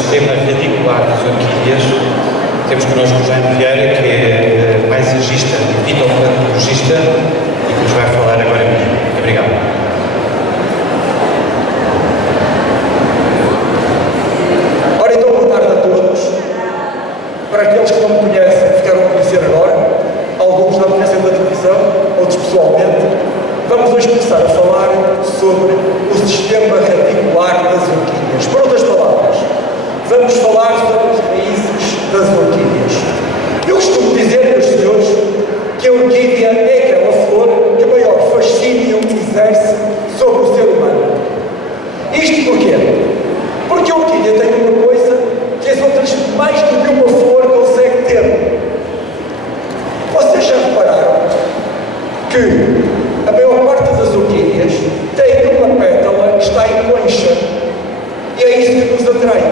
sistema radicular das orquídeas, temos connosco o Jaime Vieira, que é paisagista e fitopatologista e que nos vai falar agora mesmo. Obrigado. Ora, então, boa tarde a todos. Para aqueles que não me conhecem, ficaram a conhecer agora, alguns não me conhecem da televisão, outros pessoalmente, vamos hoje começar a falar sobre o sistema radicular das orquídeas. Por outras palavras, vamos falar sobre as raízes das orquídeas. Eu costumo dizer, meus senhores, que a orquídea é aquela flor que maior fascínio exerce sobre o ser humano. Isto porquê? Porque a orquídea tem uma coisa que as outras, mais do que uma flor, conseguem ter. Vocês já repararam que a maior parte das orquídeas tem uma pétala que está em concha, e é isso que nos atrai.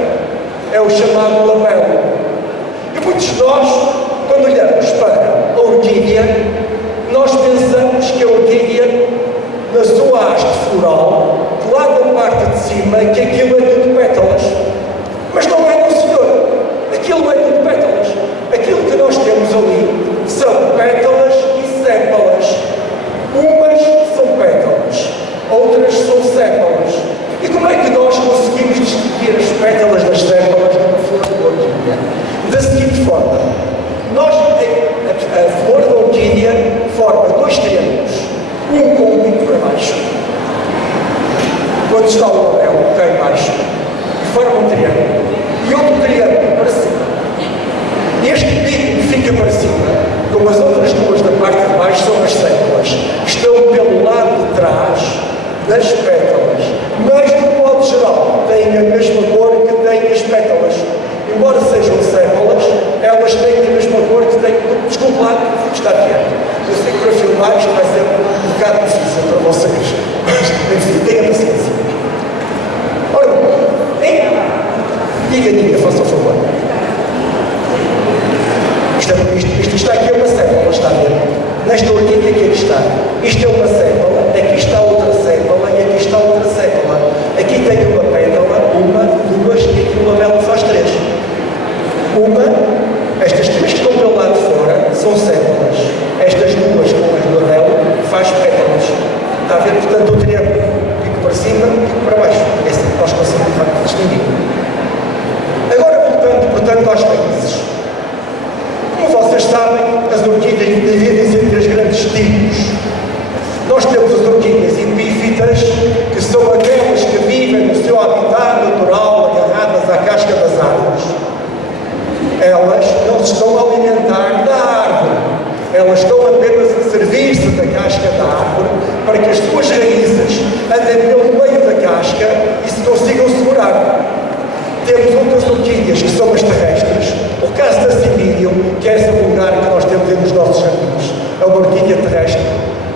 É o chamado labelo. E muitos de nós, quando olhamos para a orquídea, nós pensamos que a orquídea, na sua haste floral, lá na parte de cima, que aquilo é tudo pétalas. Mas não é, não, senhor. Aquilo é tudo pétalas. Aquilo que nós temos ali são pétalas e sépalas. Umas são pétalas, outras são sépalas. E como é que nós conseguimos distinguir as pétalas das sépalas numa flor de orquídea? Da seguinte forma: nós, a flor da orquídea forma dois triângulos, um com um pico para baixo. Quando está o labelo cá em baixo, forma um triângulo, e outro triângulo para cima. Este pico fica para cima, como as outras duas da parte de baixo são as sépalas, estão pelo lado de trás das pétalas, mas de modo geral têm a mesma cor que têm as pétalas. Embora sejam sépalas, elas têm a mesma cor que têm. Desculpe lá, está quieto. Eu sei que para filmar isto vai ser um bocado difícil para vocês, mas enfim, tenha paciência. Ora, diga, faça o favor. Isto está aqui é uma sépala, está a ver? Nesta orquídea aqui está. Isto é uma sépala, aqui está outra sépala e aqui está outra sépala. Aqui tem uma pétala, uma, duas, e aqui o labelo faz três. Estas três que estão pelo lado de fora são sépalas. Estas duas com as do labelo faz pétalas. Está a ver? Portanto, o triângulo, pico para cima, pico para baixo. É assim que nós conseguimos distinguir. Agora, portanto, às raízes. Como vocês sabem, as orquídeas dividem-se entre os grandes tipos. Nós temos as orquídeas epífitas, que são aquelas que vivem no seu habitat natural, agarradas à casca das árvores. Elas não se estão a alimentar da árvore. Elas estão apenas a servir-se da casca da árvore para que as suas raízes andem pelo meio da casca e se consigam segurar. Temos outras orquídeas que são as terrestres. O caso da Simídio, que é essa vulgar que nós temos nos nossos jardins, é uma orquídea terrestre.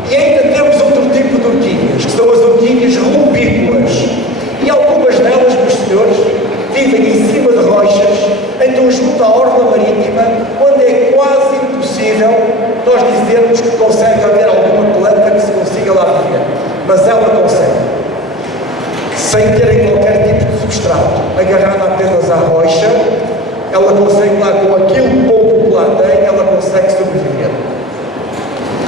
E ainda temos outro tipo de orquídeas, que são as orquídeas rubícolas. E algumas delas, meus senhores, vivem em cima de rochas, então junto à orla marítima, onde é quase impossível nós dizermos que consegue haver alguma planta que se consiga lá viver. Mas ela consegue. Sem terem qualquer tipo de substrato, agarrada apenas à rocha, ela consegue lá, com aquilo pouco que lá tem, ela consegue sobreviver.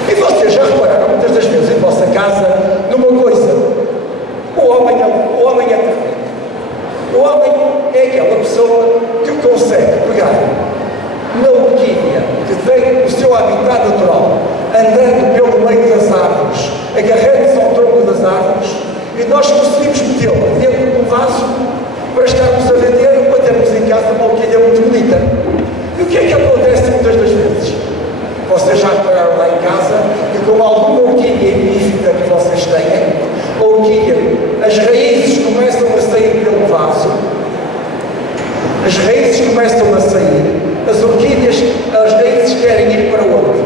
E vocês já repararam muitas das vezes em vossa casa numa coisa: o homem é perfeito. O homem é aquela pessoa que consegue pegar na orquídea que tem o seu habitat natural, andando pelo meio das árvores, agarrando-se ao tronco das árvores, e nós conseguimos metê-la dentro de um vaso para estarmos a vender ou para termos em casa uma orquídea muito bonita. E o que é que acontece muitas das vezes? Vocês já repararam lá em casa que, com alguma orquídea epífita que vocês tenham, a orquídea, as raízes começam a sair pelo vaso, as raízes começam a sair, as raízes querem ir para onde?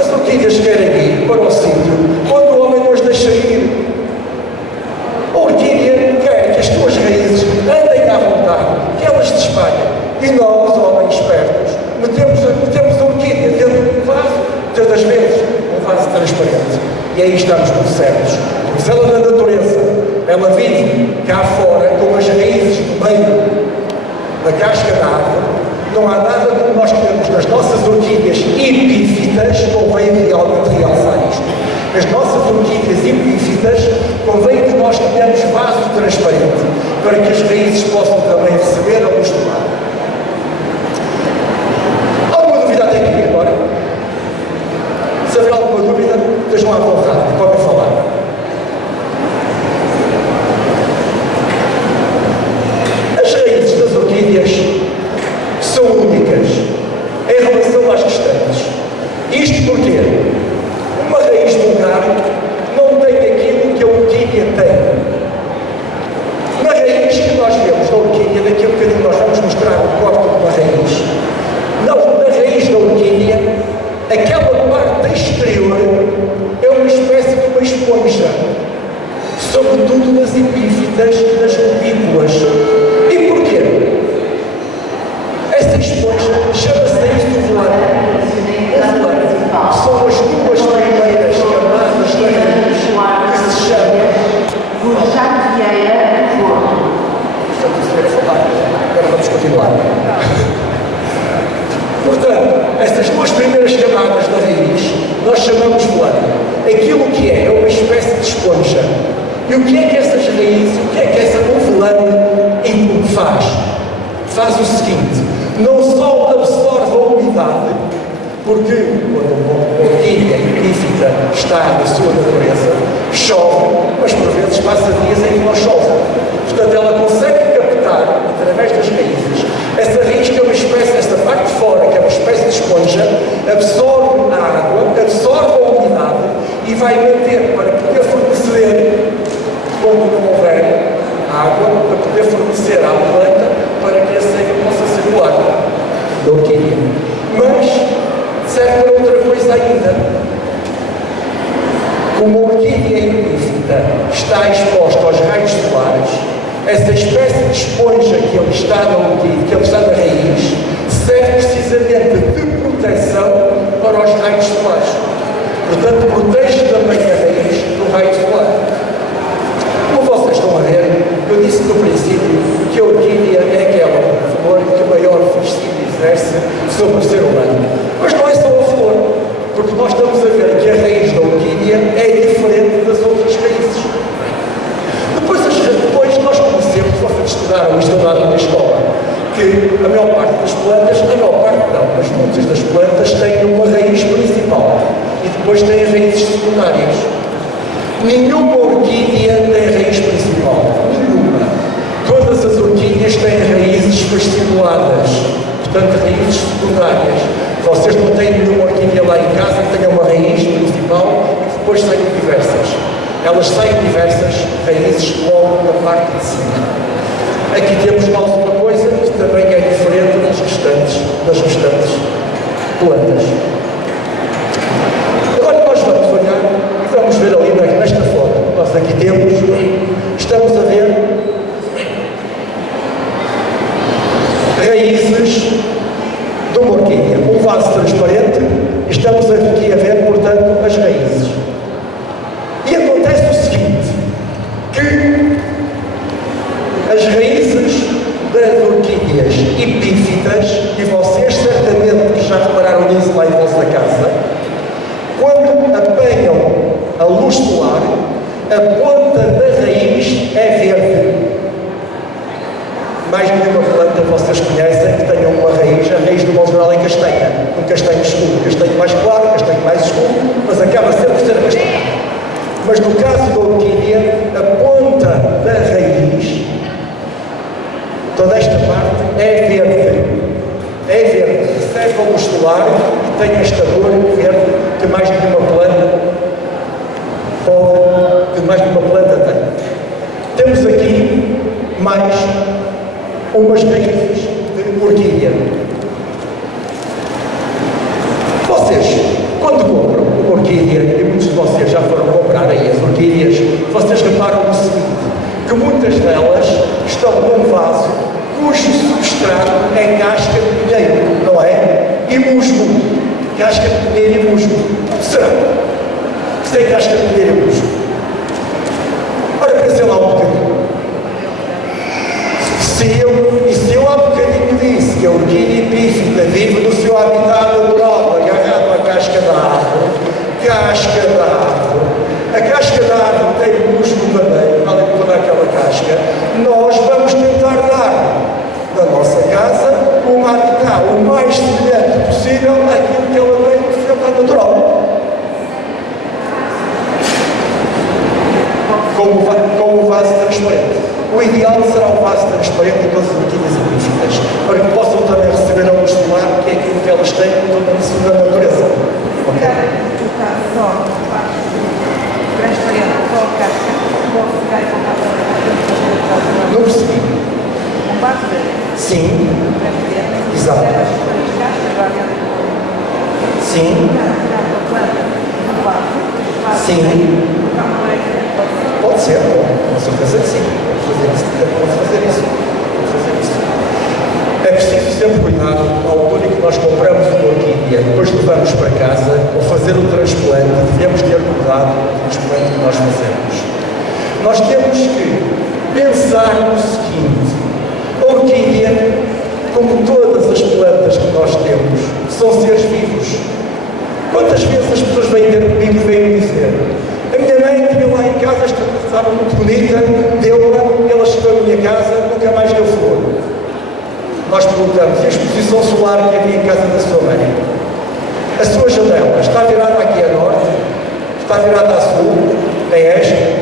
As orquídeas querem ir para o sítio onde o homem nos deixa ir. A orquídea quer que as suas raízes andem à vontade, que elas se espalhem. E nós, homens espertos, metemos a orquídea dentro do vaso, muitas das vezes um vaso transparente. E aí estamos muito certos. Pois ela, na natureza, ela vive cá fora com as raízes do meio da casca da árvore, não há nada como nós temos nas nossas orquídeas epífitas, convém realmente realçar isto. As nossas orquídeas epífitas, convém que nós tenhamos vaso transparente, para que as raízes possam também receber a luz do ar. Alguma dúvida até aqui agora? Se haver alguma dúvida, estejam à vontade, podem falar. As raízes das orquídeas são únicas em relação às restantes. Isto porquê? Uma raiz vulgar não tem aquilo que a orquídea tem. Na raiz que nós vemos da orquídea, daqui a bocadinho nós vamos mostrar o corte de uma raiz. Não, na raiz da orquídea, aquela parte exterior é uma espécie de uma esponja, sobretudo nas epífitas e nas rubículas. E porquê? Essa esponja chama-se isso o velano. O velano são as duas primeiras camadas da raiz que se chamam Gurjat Vieira do Porto. Portanto, isso era falar. Agora vamos continuar. Portanto, estas duas primeiras camadas da raiz nós chamamos velano. Aquilo que é uma espécie de esponja. E o que é que essas raízes, o que é que essa velano faz? Faz o seguinte: não só absorve a umidade, porque quando uma orquídea epífita está na sua natureza, chove, mas por vezes passa dias em que não chove. Portanto, ela consegue captar, através das raízes, essa raiz que é uma espécie, esta parte de fora, que é uma espécie de esponja, absorve a água, absorve a umidade e vai manter para poder fornecer, quando não houver água, para poder fornecer à planta para que a seiva possa circular da orquídea. Mas serve para outra coisa ainda. Como a orquídea epífita está exposta aos raios solares, essa espécie de esponja que ele está na orquídea, que ele está na raiz, serve precisamente de proteção para os raios solares. Portanto, protege também a raiz do raio solar. Como vocês estão a ver, eu disse no princípio que a orquídea é aquela flor que maior fascínio exerce sobre o ser humano. Mas não é só a flor, porque nós estamos a ver que a raiz da orquídea é diferente das outras raízes. Depois nós conhecemos, vocês estudaram isto na escola, que a maior parte das plantas, a maior parte não, mas muitas das plantas têm uma raiz principal e depois têm raízes secundárias. Nenhuma orquídea tem raiz principal. Nenhuma. Todas as orquídeas têm raízes fasciculadas, portanto raízes secundárias. Vocês não têm nenhuma orquídea lá em casa que tenha uma raiz principal e depois saiam diversas. Elas saem diversas raízes logo na parte de cima. Aqui temos mais uma coisa que também é diferente das restantes plantas. Agora nós vamos olhar e vamos ver ali nesta foto. Nós aqui estamos a ver raízes de uma orquídea. Um vaso transparente, e estamos aqui a ver, portanto, as raízes. E acontece o seguinte, que as raízes das orquídeas epífitas, e vocês certamente já repararam nisso lá em vossa casa, quando apanham a luz solar, a ponta da raiz é verde. Mais nenhuma planta vocês conhecem que tenha uma raiz, a raiz do modo geral é castanha, um castanho escuro, castanho mais claro, castanho mais escuro, mas acaba sempre por ser castanho. Mas no caso da orquídea, a ponta da raiz, toda esta parte, é verde. É verde, recebe a luz solar e tem esta cor verde que mais nenhuma planta tem. Temos aqui mais umas raízes de orquídea. Vocês, quando compram uma orquídea, e muitos de vocês já foram comprar aí as orquídeas, vocês reparam o seguinte, que muitas delas estão num vaso cujo substrato é casca de pinheiro, não é? E musgo. Casca de pinheiro e musgo. Será? Se tem casca de pinheiro e musgo. Ora, pensem lá um bocadinho. Se eu há bocadinho disse que a orquídea epífita vive no seu habitat natural, agarrado à casca da árvore. Casca da árvore. A casca da árvore tem músculo também, além de toda aquela casca. Nós vamos tentar dar na nossa casa um habitat o mais semelhante possível àquilo que ela tem no seu habitat natural. Com o vaso transparente. O ideal será o vaso transparente e todas as orquídeas epífitas, para que possam também receber a luz solar, que é aquilo que elas têm toda a sua natureza. Ok? Não percebi. Sim. Exato. Sim. Sim. Pode ser, com certeza que sim. Pode fazer isso. É preciso sempre cuidar ao altura em que nós compramos uma orquídea, depois levamos para casa, ou fazer o transplante, devemos ter cuidado no transplante que nós fazemos. Nós temos que pensar no seguinte: a orquídea, como todas as plantas que nós temos, são seres vivos. Quantas vezes as pessoas vêm ter comigo e vêm dizer: a minha mãe tinha lá em casa, esta coisa estava muito bonita, deu-la, ela chegou à minha casa, nunca mais deu flor. Nós perguntamos: e a exposição solar que havia em casa da sua mãe? A sua janela está virada aqui a norte, está virada a sul, a este,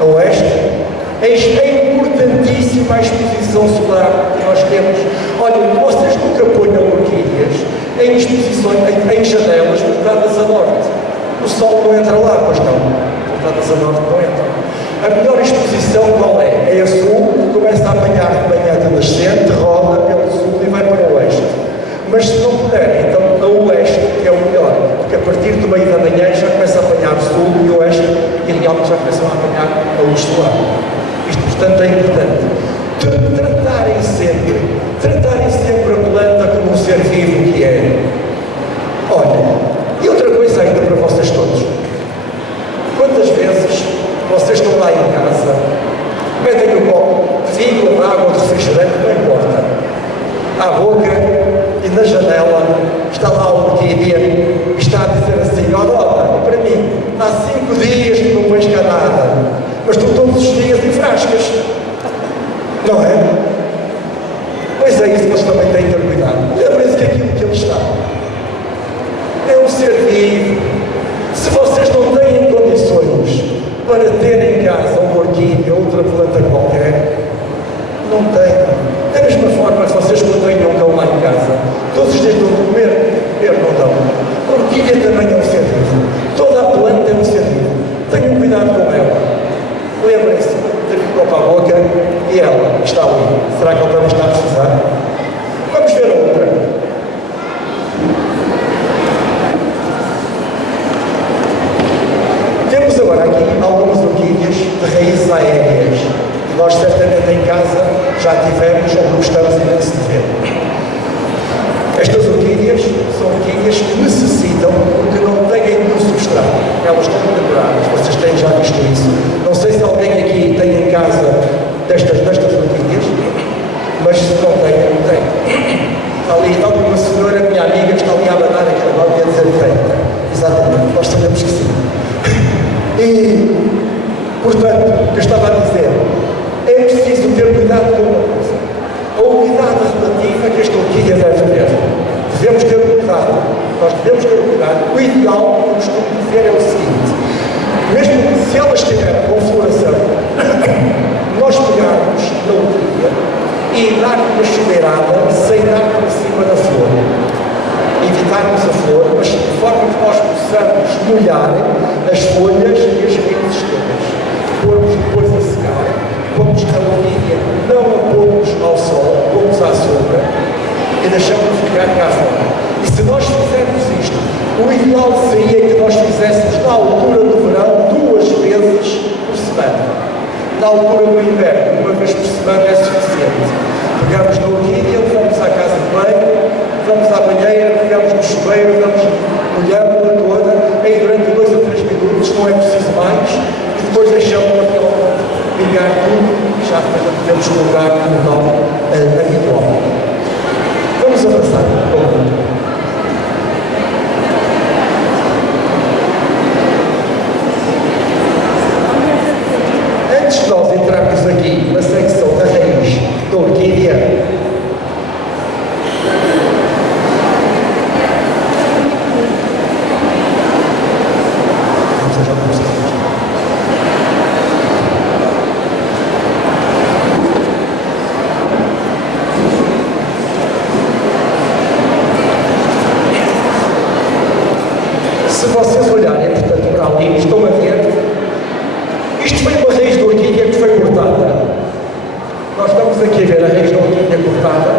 a oeste. É importantíssima a exposição solar que nós temos. Olha, vocês nunca ponham orquídeas em exposições, em janelas voltadas a norte. O sol não entra lá, pois não. Voltadas a norte não entra. A melhor exposição qual é? É a sul, começa a apanhar de manhã de nascente, roda pelo sul e vai para o oeste. Mas se não puder, então a oeste é o melhor, porque a partir do meio da manhã já começa a apanhar o sul e o oeste, e realmente já começam a apanhar a luz solar. Isto, portanto, é importante. Tratarem sempre a planta como um ser vivo que é. Olha, e outra coisa ainda para vocês todos. Quantas vezes vocês estão lá em casa, metem um copo de vinho, de água, de refrigerante, não importa, à boca e na janela está lá o orquídea e está a dizer assim: olha, para mim, há 5 dias que não pões cá nada, mas tu todos os dias enfrascas, não é? Pois é isso, mas também têm que ter cuidado. Lembrem-se que aquilo que ele está é um ser vivo. Se vocês não têm condições para ter em casa uma orquídea ou outra planta qualquer, não têm. Da mesma forma que vocês não têm um cão lá em casa, todos os dias dão de comer não dão. A orquídea também é um ser vivo. Toda a planta é um ser vivo. Tenham cuidado com ela. Lembrem-se, tem um copo à boca e ela está ali. Será que ela também está a precisar? Vamos ver a outra. Temos agora aqui algumas orquídeas de raízes aéreas. Nós certamente em casa já tivemos ou gostamos imenso de ver. Estas orquídeas são orquídeas que necessitam, porque não têm nenhum substrato. Elas estão decoradas, vocês têm já visto isso. Não sei se alguém aqui tem em casa destas orquídeas, mas se não tem, não tem. Ali está uma senhora, minha amiga, que está ali a abanar aquela mão e a dizer que tem. Exatamente, nós sabemos que sim. E, portanto, o que eu estava a dizer, é preciso ter cuidado com uma coisa. A umidade relativa que esta orquídea deve ter. Devemos ter cuidado. Nós devemos ter cuidado. O ideal, que eu costumo dizer, é o seguinte: mesmo que se ela estiver com floração, nós pegarmos na orquídea e dar uma chuveirada sem dar por cima da flor. Evitarmos a flor, mas de forma que nós possamos molhar as folhas e as raízes todas. Pormos depois a secar, pomos a orquídea, não a pomos ao sol, pomos à sombra e deixamos ficar cá fora. E se nós fizermos isto, o ideal seria que nós fizéssemos na altura do verão 2 vezes por semana. Na altura do inverno, 1 vez por semana é suficiente. Pegamos na orquídea, levamos à casa de banho, vamos à banheira, pegamos no chuveiro, molhamos-la toda, aí durante 2 ou 3 minutos, não é preciso mais, e depois deixamos-la pingar tudo, já podemos colocar no local habitual. ver a raiz da orquídea cortada.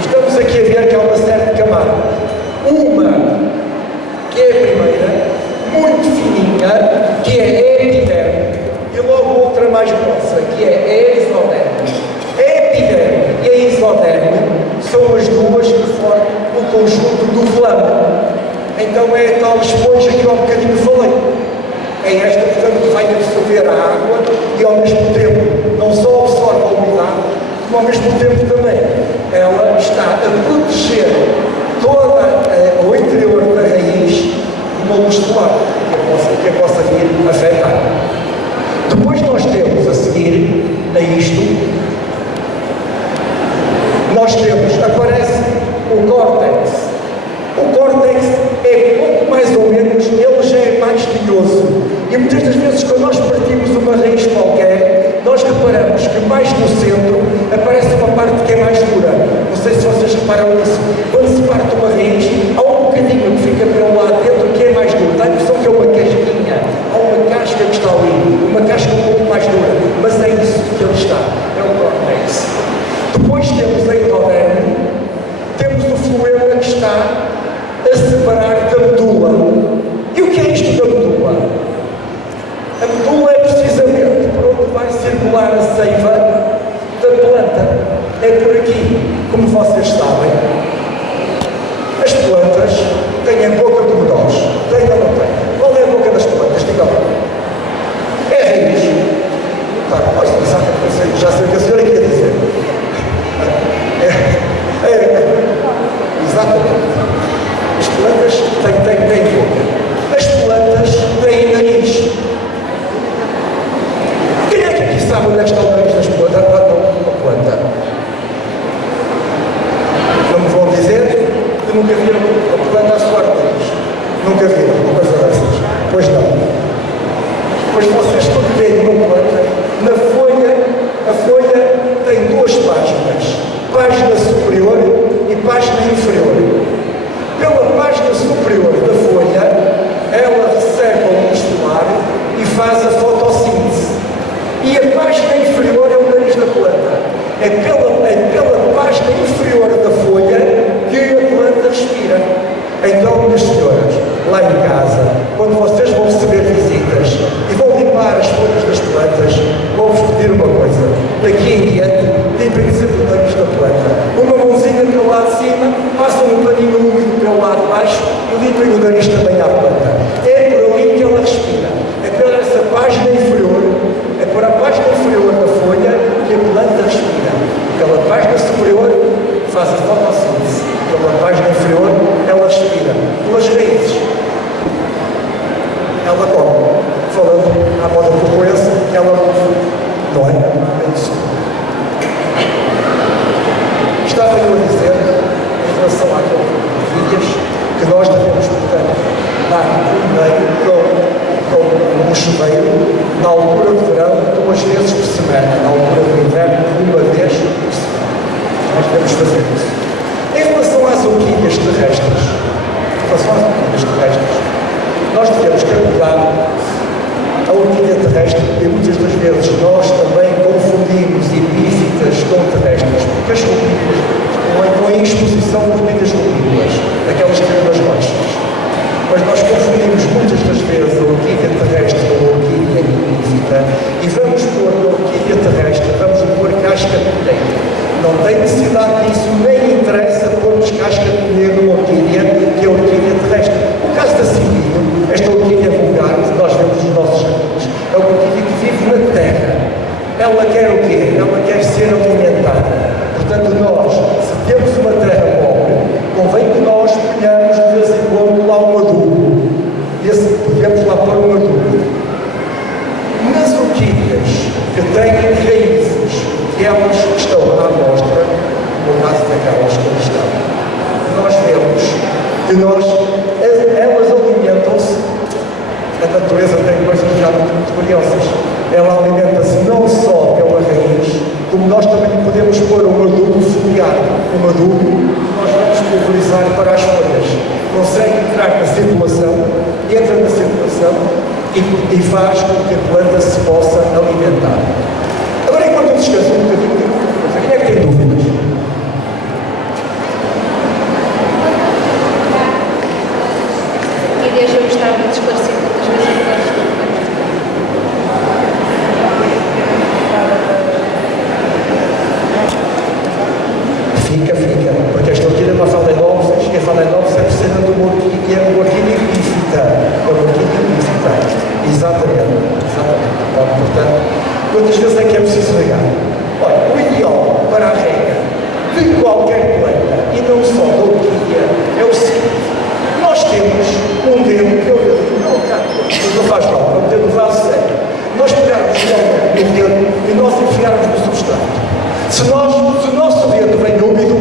Estamos aqui a ver que há uma série de camadas. Uma, que é a primeira, muito fininha, que é a epiderme, e logo outra mais grossa, que é a exoderme. A epiderme e a exoderme são as duas que formam o conjunto do velame. Então é a tal esponja que eu há um bocadinho falei. É esta, portanto, que vai absorver a água e ao mesmo tempo não só absorve a umidade, como ao mesmo tempo também ela está a proteger todo o interior da raiz de uma luz solar que a possa vir a afetar. Depois nós temos a seguir a isto, aparece o córtex. O córtex é pouco mais ou menos, ele já é mais tinhoso. E muitas das vezes, quando nós partimos uma raiz qualquer, nós reparamos que mais no centro aparece uma parte que é mais dura. Não sei se vocês reparam isso. Quando se parte uma raiz, há um bocadinho que fica pelo lado dentro que é mais duro. Dá a impressão que é uma casquinha. Há uma casca que está ali. Uma casca um pouco mais dura. Mas é isso que ele está. É o córtex. Depois temos a endoderme. Temos o floema que está a separar da medula. E o que é isto da medula? A medula é precisamente por onde vai circular a seiva da planta. É por aqui. Como vocês sabem, as plantas têm a boca do nós. Tem ou não tem? Qual é a boca das plantas? Digam. É a raiz. Tá, já sei o que a senhora quer dizer. Exatamente. As plantas têm boca. As plantas têm nariz. Quem é que aqui sabe onde é que está o nariz das plantas? Uma planta. Não me vão dizer que nunca viram a planta a suar nariz. Nunca viram uma coisa dessas. Pois não. Pois vocês quando veem uma planta, na folha, a folha tem duas páginas. Página superior e página inferior. Pela página superior da folha, ela recebe a luz solar e faz a fotossíntese. E a página inferior é o nariz da planta. É pela página inferior da folha que a planta respira. Então, minhas senhoras, lá em casa, quando vocês vão receber visitas e vão limpar as folhas das plantas, vou-vos pedir uma coisa. Daqui em diante, limpem sempre o nariz da planta. Uma mãozinha pelo lado de cima, passam um paninho úmido pelo lado de baixo e limpem o nariz também à planta. É por ali que ela respira. É pela essa página inferior, é por a página inferior da folha que a planta respira. Pela página superior faz a fotossíntese. Pela página inferior ela respira. Pelas raízes ela come. Falando à moda portuguesa, ela não é? É isso. Estava eu a dizer, em relação àquelas vídeos, que nós devemos, portanto, dar primeiro com um chuveiro, na altura do verão, 2 vezes por semana, na altura do inverno, 1 vez por semana. Nós devemos fazer isso. Em relação às orquídeas terrestres, nós devemos ter cuidado. A orquídea terrestre, e muitas das vezes nós também confundimos epífitas com terrestres, porque as orquídeas estão em exposição de orquídeas rubícolas, aquelas que têm nas rochas. Mas nós confundimos muitas das vezes a orquídea terrestre com a orquídea epífita e vamos pôr na orquídea terrestre, vamos pôr casca de colheita. Não tem necessidade disso, nem interessa pormos casca de colheita numa orquídea, que é a orquídea terrestre. O caso da Sibílio, esta orquídea vulgar, que nós vemos nos nossos jardins, é uma orquídea que vive na terra. Ela quer o quê? Ela quer ser alimentada. Portanto, nós, se temos uma terra pobre, convém que nós ponhamos de vez em quando lá um adubo. E esse podemos lá pôr um adubo. Nas orquídeas que têm raízes, que elas estão à mostra, no caso daquelas que estão, nós vemos que elas alimentam-se. A natureza tem coisas já muito curiosas. Ela alimenta-se não só pela raiz, como nós também podemos pôr um adubo foliar. Um adubo que nós vamos pulverizar para as folhas. Consegue entrar na circulação, entra na circulação e faz com que a planta se possa alimentar. Agora, enquanto eu descanso um bocadinho, Exatamente. Portanto, quantas vezes é que é preciso regar? Olha, o ideal para a rega de qualquer planta, e não só da orquídea, é o seguinte: nós temos um dedo, não faz mal, é um dedo vaso sério. Nós pegarmos o dedo e nós enfiarmos no substrato. Se o nosso dedo vem úmido,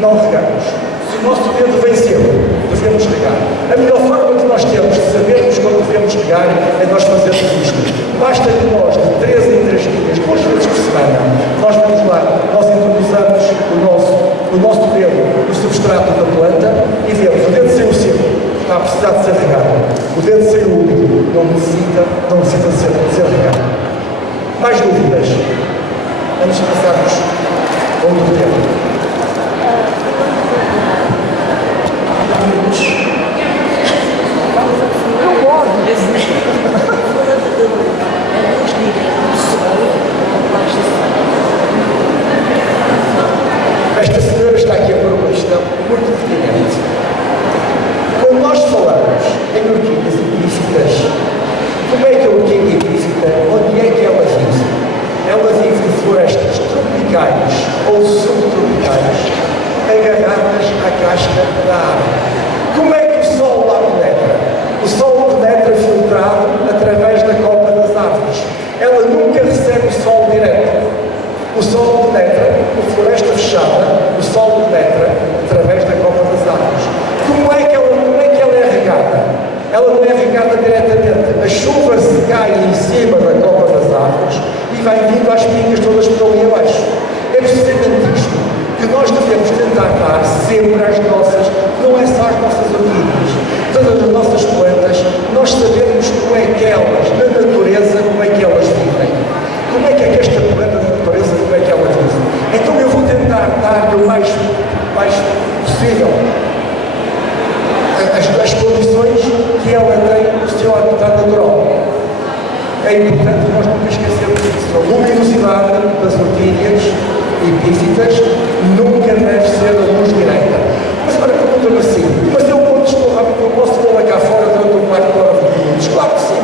não regamos. Se o nosso dedo vem seco, devemos regar. A melhor forma que nós temos de sabermos quando devemos regar é nós fazermos isto. Basta que nós, de 3 em 3 dias, 2 vezes por semana, nós vamos lá, nós introduzamos o nosso dedo no substrato da planta e vemos o dedo saiu seco, está a precisar de ser regado. O dedo saiu úmido, não necessita de ser regado. Mais dúvidas? Antes de passarmos ao outro tema. Esta senhora está aqui a pôr uma questão muito pertinente. Quando nós falamos em orquídeas epífitas, como é que a orquídea epífita, onde é que ela vive? Ela vive em florestas tropicais ou subtropicais, agarradas à casca da árvore. Como é que o sol lá penetra? O sol penetra filtrado através da copa das árvores. Ela nunca recebe o sol direto. O sol penetra, na floresta fechada, o sol penetra através da copa das árvores. Como é que ela é regada? Ela não é regada diretamente. A chuva se cai em cima da copa das árvores e vai vindo às pingas todas por ali abaixo. É precisamente isto que nós devemos tentar dar sempre às nossas, não é só às nossas orquídeas, todas as nossas plantas, nós sabemos como é que elas, na natureza, como é que elas vivem. Como é que esta planta da natureza, como é que ela vive? Então eu vou tentar dar-lhe o mais possível as condições que ela tem no seu habitat natural. É importante nós nunca esquecermos isso. A luminosidade das orquídeas epífitas nunca deve ser a luz direta. Mas agora pergunta-me assim, mas eu posso pô-la cá fora durante um quarto de hora 20 minutos? Claro que sim.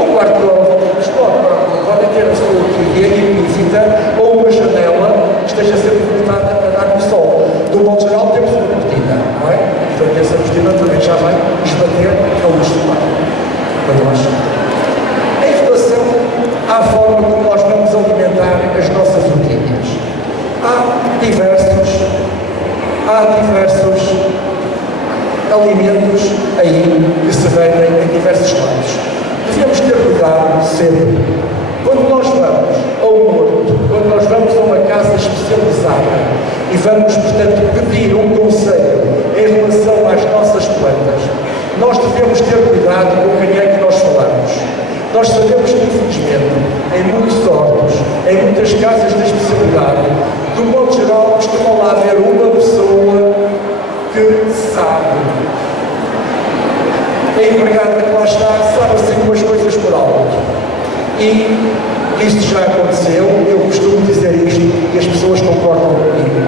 Um quarto de hora 20 minutos pode ter a sua orquídea epífita ou uma janela que esteja sempre voltada a dar no sol. Do modo geral temos uma cortina, não é? Portanto, essa cortina também já vai esbater a luz solar para nós. Em relação à forma como nós vamos alimentar as nossas orquídeas, há diversos alimentos aí que se vendem em diversos lados. Devemos ter cuidado sempre. Quando nós vamos a um horto, quando nós vamos a uma casa especializada e vamos, portanto, pedir um conselho em relação às nossas plantas, nós devemos ter cuidado com quem é que nós falamos. Nós sabemos que, infelizmente, em muitos hortos, em muitas casas de especialidade, do modo geral, costuma lá haver uma pessoa que sabe. A empregada que lá está sabe assim umas coisas por alto. E isto já aconteceu, eu costumo dizer isto e as pessoas concordam comigo.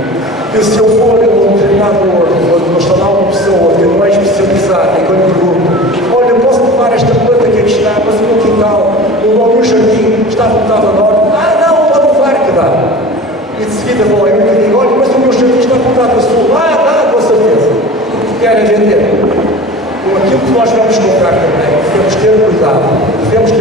Que se eu for a um determinado horto, onde está lá uma pessoa que não é especializada, e quando pergunto, olha, posso levar esta planta que aqui está, mas o meu quintal, o meu jardim está apontado a norte? Ah, não, pode levar que dá. E de seguida vou lá e digo, olha, mas o meu jardim está apontado a sul. Ah, dá, com certeza. O que querem vender. Com aquilo que nós vamos comprar também, devemos ter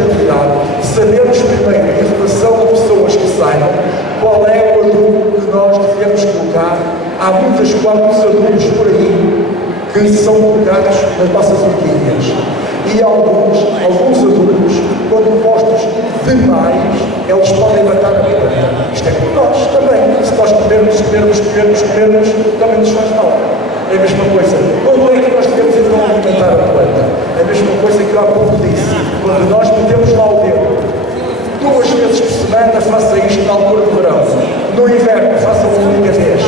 cuidado, sabermos primeiro, em relação a pessoas que saibam, qual é o adubo que nós devemos colocar. Há muitos adubos por aí que são colocados nas nossas orquídeas. E alguns adubos, quando postos demais, eles podem matar a planta. Isto é como nós também. Se nós comermos, também nos faz mal. É a mesma coisa. Quando é que nós devemos então alimentar a planta? É a mesma coisa que eu há pouco disse. Quando nós metemos lá o dedo, 2 vezes por semana, faça isto na altura do verão. No inverno, faça uma única vez.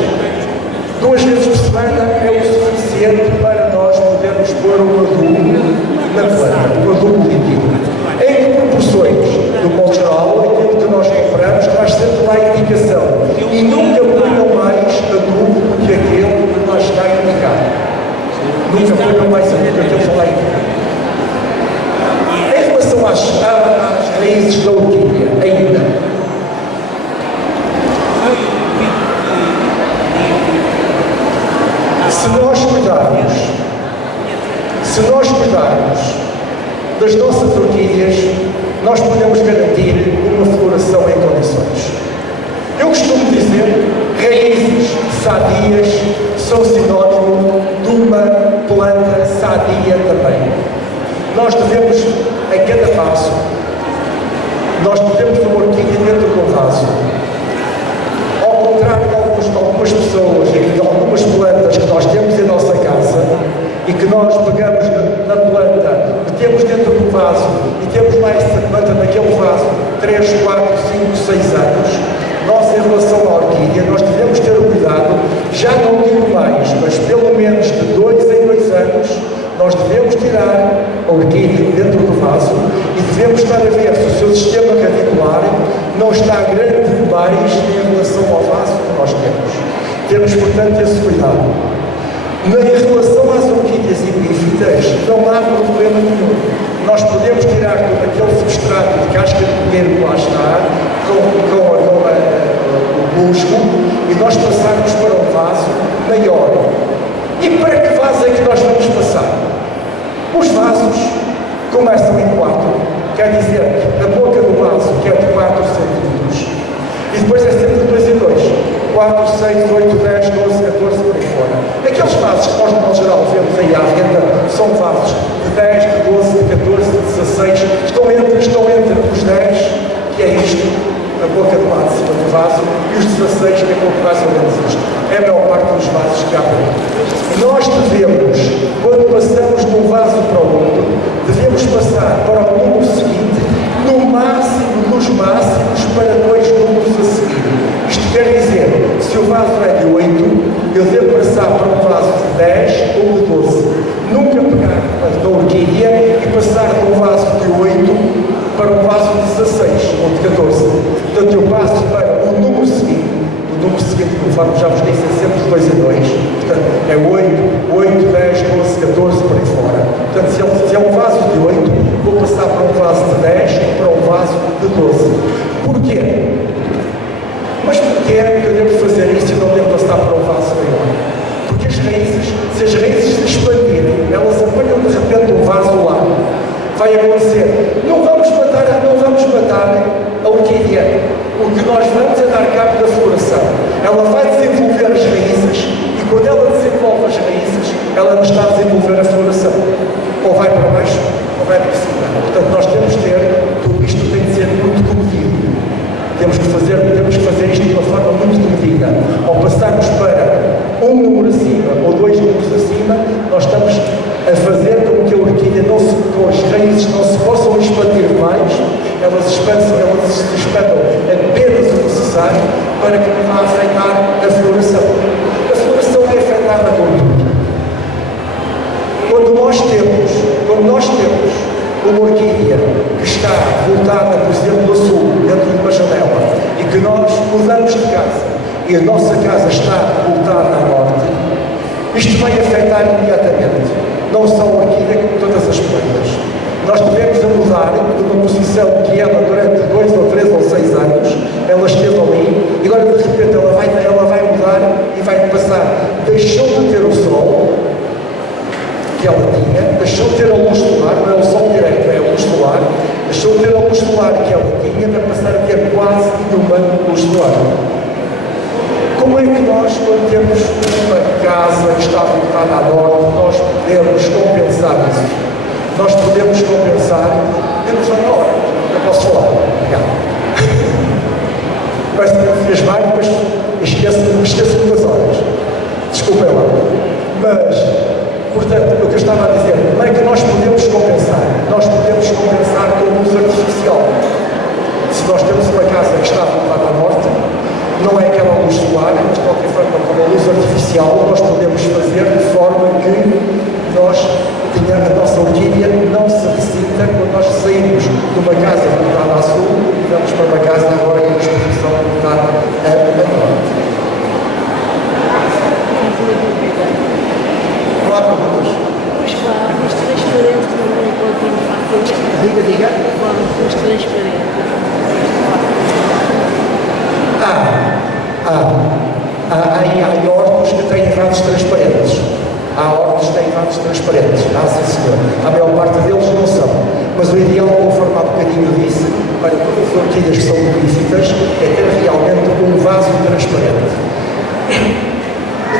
2 vezes por semana é o suficiente para nós podermos pôr o adubo na planta, o adubo líquido. Em proporções, do modo geral, aquilo que nós compramos faz sempre lá a indicação. E nunca ponham mais adubo do que aquele que lá está indicado. Nunca ponham mais adubo do que aquele que lá indicado. Em relação nós podemos garantir uma floração em condições. Eu costumo dizer, raízes sadias são sinónimo de uma planta sadia também. Nós devemos, a cada passo, nós devemos uma orquídea dentro de um vaso. Ao contrário de algumas pessoas e de algumas plantas que nós temos em nossa casa e que nós pegamos na planta, metemos dentro do vaso e temos mais essa planta naquele vaso 3, 4, 5, 6 anos, nós em relação à orquídea, nós devemos ter cuidado, já não digo mais, mas pelo menos de 2 em 2 anos, nós devemos tirar a orquídea dentro do vaso e devemos estar a ver se o seu sistema radicular não está grande demais em relação ao vaso que nós temos. Temos, portanto, esse cuidado. Em relação às orquídeas epífitas, não há problema nenhum. Nós podemos tirar todo aquele substrato de casca de pinheiro que lá está, com o musgo, e nós passarmos para um vaso maior. E para que vaso é que nós vamos passar? Os vasos começam em 4, quer dizer, a boca do vaso, que é de 4 centímetros, e depois é sempre de 2 em 2, 4, 6, 8, 10, 12, 14, por aí fora. Aqueles vasos que nós, no geral, vemos aí à venda, são vasos de 10, de 12, de 14, de 16, estão entre os 10, que é isto, a boca do lado de cima do vaso, e os 16, que é pouco mais ou menos isto. É a maior parte dos vasos que há por aí. Nós devemos, quando passamos de um vaso para o outro, devemos passar para o número seguinte, no máximo dos máximos, para 2 números a seguir. Isto quer dizer, se o vaso é de 8, eu devo passar para um vaso de 10 ou de 12. Nunca pegar da orquídea e passar de um vaso de 8 para um vaso de 16 ou de 14. Portanto, eu passo para o número seguinte. O número seguinte, conforme já vos disse, é sempre de 2 em 2. Portanto, é 8, 10, 12, 14, por aí fora. Portanto, se é um vaso de 8, vou passar para um vaso de 10 para um vaso de 12. Porquê? Mas porquê é que eu devo fazer isto e não devo passar para um vaso maior? Porque as raízes, se as raízes se expandirem, elas apanham de repente um vaso lá. Vai acontecer. Não vamos matar a orquídea. O que nós vamos é dar cabo da floração. Ela vai desenvolver as raízes e quando ela desenvolve as raízes, ela não está a desenvolver a floração. Ou vai para baixo, ou vai para cima. Portanto, nós temos que ter, tudo isto tem de ser muito comedido. Temos que fazer isto de uma forma muito comedida. Ao passarmos para um número acima ou 2 números acima, nós estamos a fazer com que a orquídea com as raízes não se possam expandir mais, elas se expandam apenas o necessário para que não vá afetar a floração. A floração é afetada por tudo. Quando nós temos uma orquídea que está voltada, por exemplo, a sul, dentro de uma janela, e que nós mudamos de casa, e a nossa casa está voltada a norte, isto vai afetar imediatamente, não só a orquídea, como todas as plantas. Nós devemos a mudar de uma posição que ela, durante 2 ou 3 ou 6 anos, ela esteve ali, e agora de repente ela vai mudar e vai passar, deixou de ter o sol, que ela tinha, deixou de ter a luz solar, não é o sol direito, é a luz solar, deixou de ter a luz solar que ela tinha para passar a ter quase nenhuma luz solar. Como é que nós, quando temos uma casa que está voltada a norte, nós podemos compensar isso? Nós podemos compensar, temos uma hora, eu posso falar, parece que me fez bem, mas esqueço-me das horas, desculpem lá, mas portanto, o que eu estava a dizer, como é que nós podemos compensar? Nós podemos compensar com luz artificial. Se nós temos uma casa que está voltada a norte, não é aquela luz solar, mas de qualquer forma, com a luz artificial, nós podemos fazer de forma que nós tenhamos a nossa orquídea não se ressinta quando nós saímos de uma casa voltada a sul e vamos para uma casa agora em disposição voltada a norte. Não há perguntas? Os fardos transparentes também podem fazer. Diga. Fardos transparentes. Há hortos que têm vasos transparentes. Há hortos que têm vasos transparentes. Sim, senhor. A maior parte deles não são. Mas o ideal, conforme há bocadinho disse, as orquídeas que são epífitas é ter realmente um vaso transparente.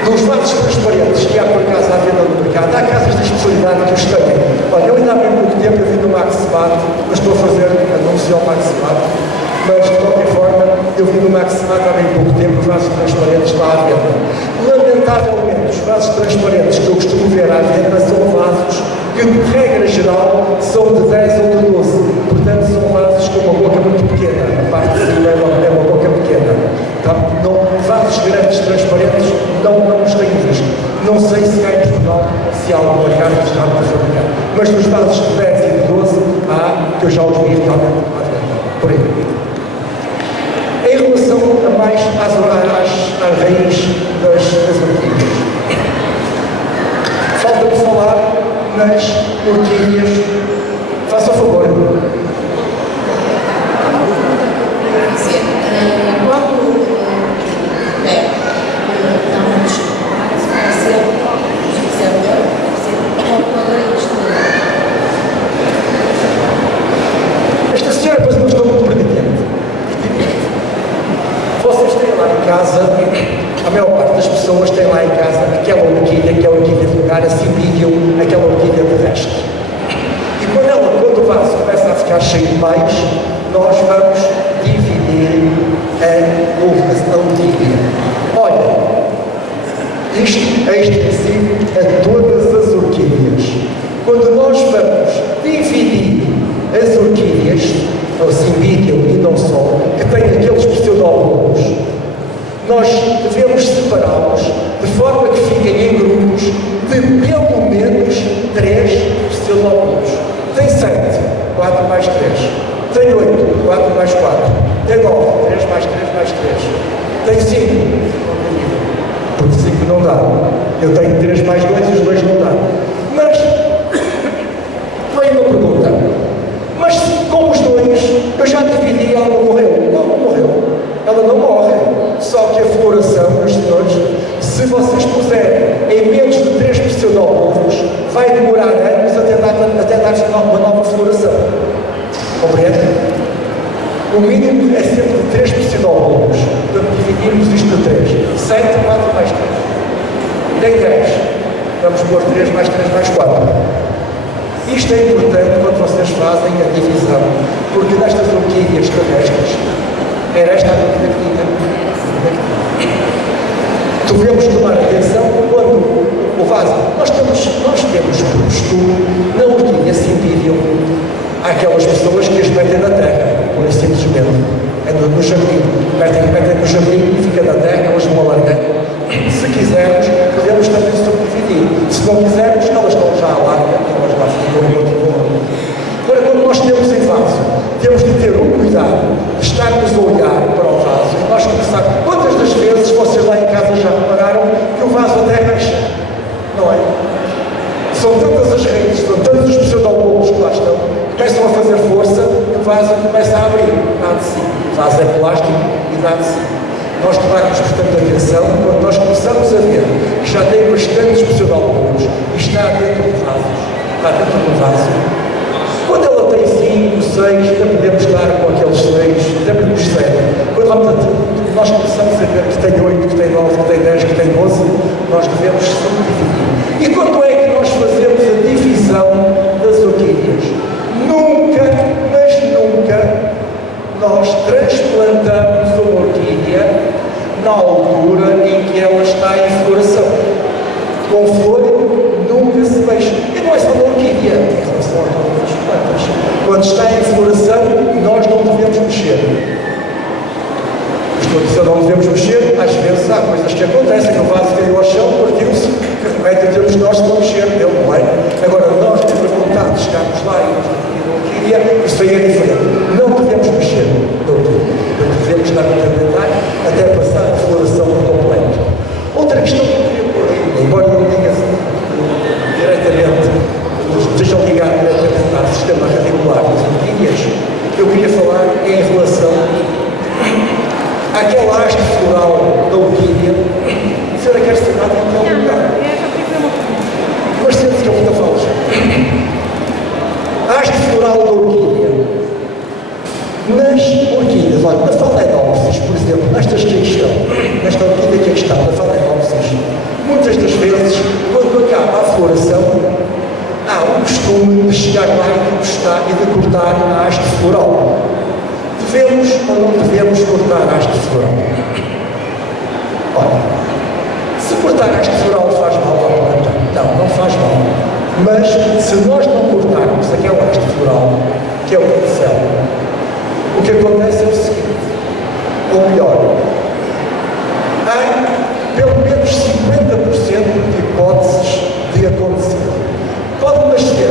Nos vasos transparentes que há por acaso à venda no mercado, há casas de especialidade que os têm. Olha, eu ainda há bem pouco tempo eu vi no Maximat, mas estou a fazer anúncio ao Maximat, mas de qualquer forma eu vi no Maximat há bem pouco tempo vasos transparentes lá à venda. Lamentavelmente, os vasos transparentes que eu costumo ver à venda são vasos que, de regra geral, são de 10 ou de 12. Portanto, são vasos com uma boca muito pequena. A parte de cima é uma boca pequena. Tá? Não, vasos grandes, transparentes, não os tenho visto. Não sei se cá em Portugal se há alguma casa que está a fabricar. Mas nos vasos de 10 e de 12 há, que eu já os vi realmente à venda. Por aí. Em relação a mais às raízes das orquídeas. Falta-me falar nas orquídeas. Faça o favor. Esta senhora depois me estou muito pertinente. Vocês têm lá em casa, a maior parte das pessoas tem lá em casa aquela orquídea que é a orquídea vulgar, a Cymbidium, aquela orquídea terrestre. E quando o vaso começa a ficar cheio de mais, nós vamos dividir a orquídea. Olha, isto é extensivo a todas as orquídeas. Quando nós vamos dividir as orquídeas, ou Cymbidium e não só, que têm aqueles pseudobulbos, nós devemos separá-los de forma que fiquem em grupos de pelo menos 3 pseudobulbos. Tem 7, 4 mais 3. Tem 8, 4 mais 4. Tem 9, 3 mais 3 mais 3. Tem 5, porque 5 não dá. Eu tenho 3 mais 2 e os 2 não dá. Mas, vem uma pergunta. Mas com os 2, eu já dividi e ela não morreu. Não morreu. Ela não morre. Só que a floração, meus senhores, se vocês puserem em menos de 3 pseudobulbos, vai demorar anos até dar uma nova floração. Compreende? O mínimo é sempre de 3 pseudobulbos. Portanto, dividirmos isto de 3. 7, 4 mais 3. Tem 10. Vamos pôr 3 mais 3 mais 4. Isto é importante quando vocês fazem a divisão, porque nestas orquídeas terrestres, era esta a orquídea que tinha. Devemos tomar atenção quando o vaso. Nós temos posto na orquídea Cymbidium aquelas pessoas que as metem na terra, por assim simplesmente. É no jardim. Metem no jardim, fica na terra, elas vão alargando. Se quisermos, podemos também subdividir. Se não quisermos, elas estão já à larga, elas lá ficam no outro mundo. Agora, quando nós temos em vaso, temos de ter um cuidado de estarmos a olhar para o vaso e nós começar. Quantas das vezes vocês lá em casa já repararam que o vaso até racha? Não é? São tantas as raízes, são tantos os pseudobulbos que lá estão, começam a fazer força e o vaso começa a abrir. Dá de si. O vaso é plástico e dá de si. Nós tomarmos bastante atenção quando nós começamos a ver que já tem bastantes pseudobulbos e está dentro do vaso. Quando ela tem 5, 6, ainda podemos estar com aqueles 6, ainda podemos 7. Quando nós começamos a ver que tem 8, que tem 9, que tem 10, que tem 12, nós devemos subdividir. E quando é que nós fazemos a divisão das orquídeas? Nunca, mas nunca, nós transplantamos uma orquídea na altura em que ela está em floração. Com flor, nunca se mexe. E não é só uma orquídea, em relação a todas as plantas. Quando está em floração, nós não devemos mexer. Estou a dizer, não devemos mexer. Às vezes há coisas que acontecem, que o vaso caiu ao chão, partiu-se, que remédio temos nós de não mexer nele, não é? Agora, nós temos a vontade de chegarmos lá e orquídea, isso aí é diferente. Não devemos mexer na orquídea. Devemos estar a tentar até passar a floração por completo. Outra questão que eu queria pôr aí, embora não diga diretamente, estejam ligados diretamente ao sistema radicular das orquídeas, eu queria falar em relação àquela haste floral da orquídea. A senhora quer ser nada em qualquer lugar. Mas sente que eu vou falar já. A haste floral da orquídea. Na nas orquídeas, olha, na Phalaenopsis, por exemplo, nestas que aqui estão, nesta orquídea que aqui está, na Phalaenopsis, muitas das vezes, quando acaba a floração, há o costume de chegar lá e de encostar e de cortar a haste floral. Devemos ou não devemos cortar a haste floral? Olha, se cortar a haste floral faz mal à planta, não faz mal. Mas se nós não cortarmos aquela haste floral, que é o pincel, o que acontece é o seguinte, ou melhor, há pelo menos 50% de hipóteses de acontecer. Pode nascer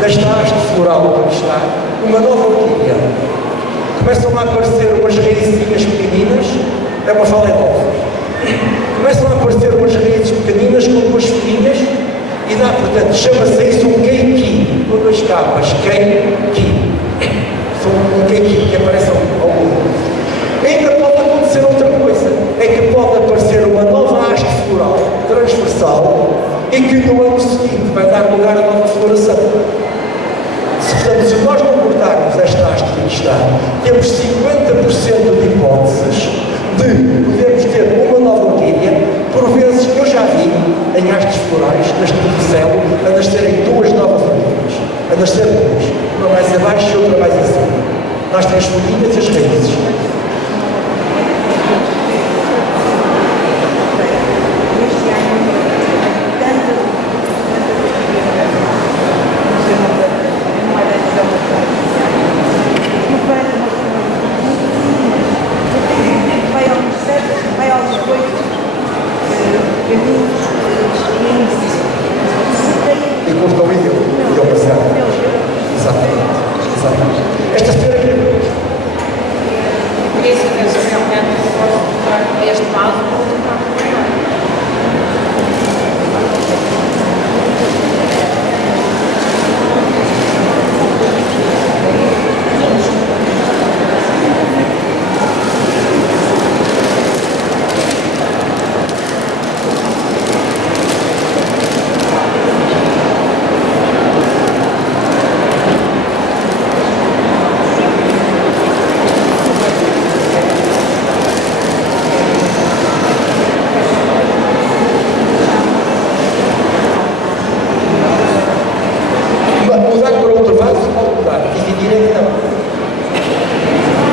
desta haste floral que está uma nova orquídea. Começam a aparecer umas raizinhas pequeninas, é uma Phalaenopsis. Começam a aparecer umas raízes pequeninas com duas folhinhas e dá, portanto, chama-se isso um keiki, com duas capas, keiki. São um keiki que aparece ao mundo. Ainda pode acontecer outra coisa, é que pode aparecer uma nova haste floral transversal e que no ano seguinte vai dar lugar a nova floração. Portanto, se nós não cortarmos esta haste que aqui está, temos 50% de hipóteses de podermos ter uma nova orquídea. Por vezes, eu já vi em hastes florais, neste pincel, a nascerem duas novas orquídeas. A nascer duas, uma mais abaixo e outra mais acima. Nós temos as folhinhas e as raízes. E cortou o idioma certo. Exatamente. Esta senhora aqui. Esse realmente posso este lado. Mudar para outro vaso pode mudar, dividir é que não.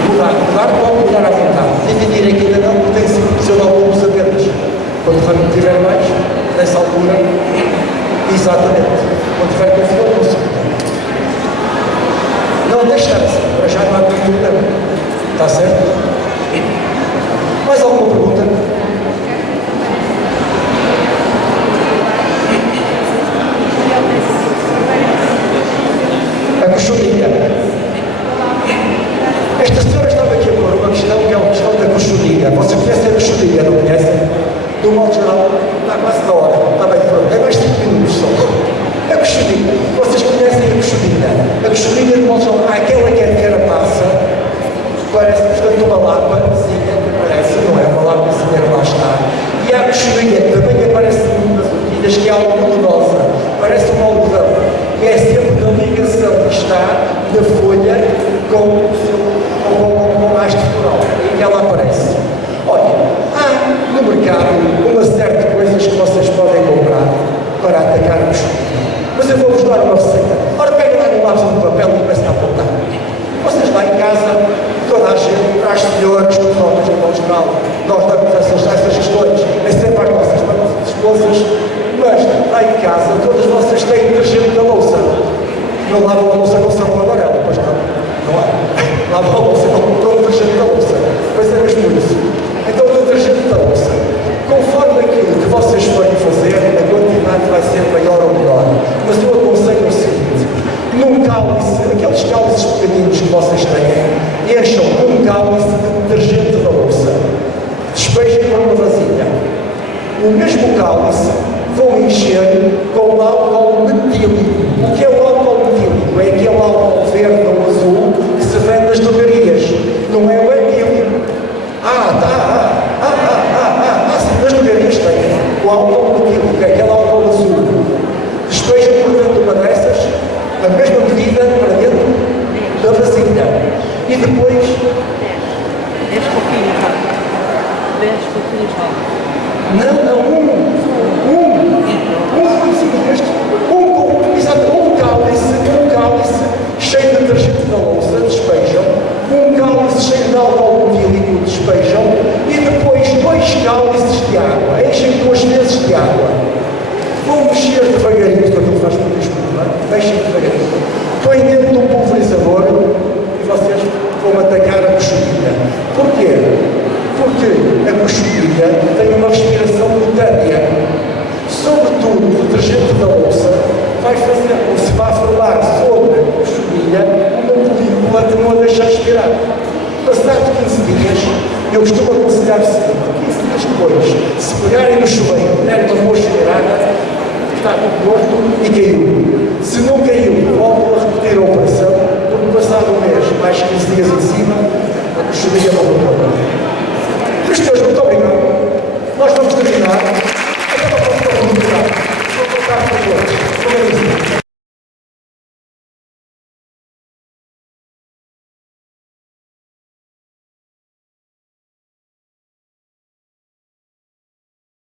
Mudar pode mudar à vontade, dividir é que ainda não, porque tem que ser proporcional ao uso apenas. Quando o ramo tiver mais, nessa altura, exatamente, quando tiver com flor, não se muda. Não, deixa estar assim, para já não há nenhum problema. Está certo? Mais alguma pergunta? A cochudinha. Esta senhora estava aqui a pôr uma questão que é uma questão da cochudinha. Vocês conhecem a cochudinha, não conhecem? Do modo geral, está quase na hora. Está bem, pronto. É mais 5 minutos só. A cochudinha. Vocês conhecem a cochudinha? A cochudinha, de modo geral, há aquela que é de carapaça. Parece, portanto, uma lapazinha que parece, não é uma lapazinha, é uma E depois, 10 pouquinhos, 10 pouquinhos, não, um cálice cheio de detergente da louça, despejam, um cálice cheio de álcool metílico, despejam, e depois 2 cálices de água, enchem 2 vezes de água. Vão mexer devagarinho, porque aquilo faz muita espuma, mexem devagarinho, põem dentro de um pulverizador e vocês vão atacar a coxinha. Porquê? Porque a coxinha tem uma respiração cutânea. Sobretudo, o detergente da louça vai fazer com que se vá formar sobre a coxinha uma película que não a deixa respirar. Passado 15 dias, eu costumo aconselhar o seguinte: 15 dias depois, se pegarem no chuveiro, derem uma boa cheirada, está tudo morto e caiu.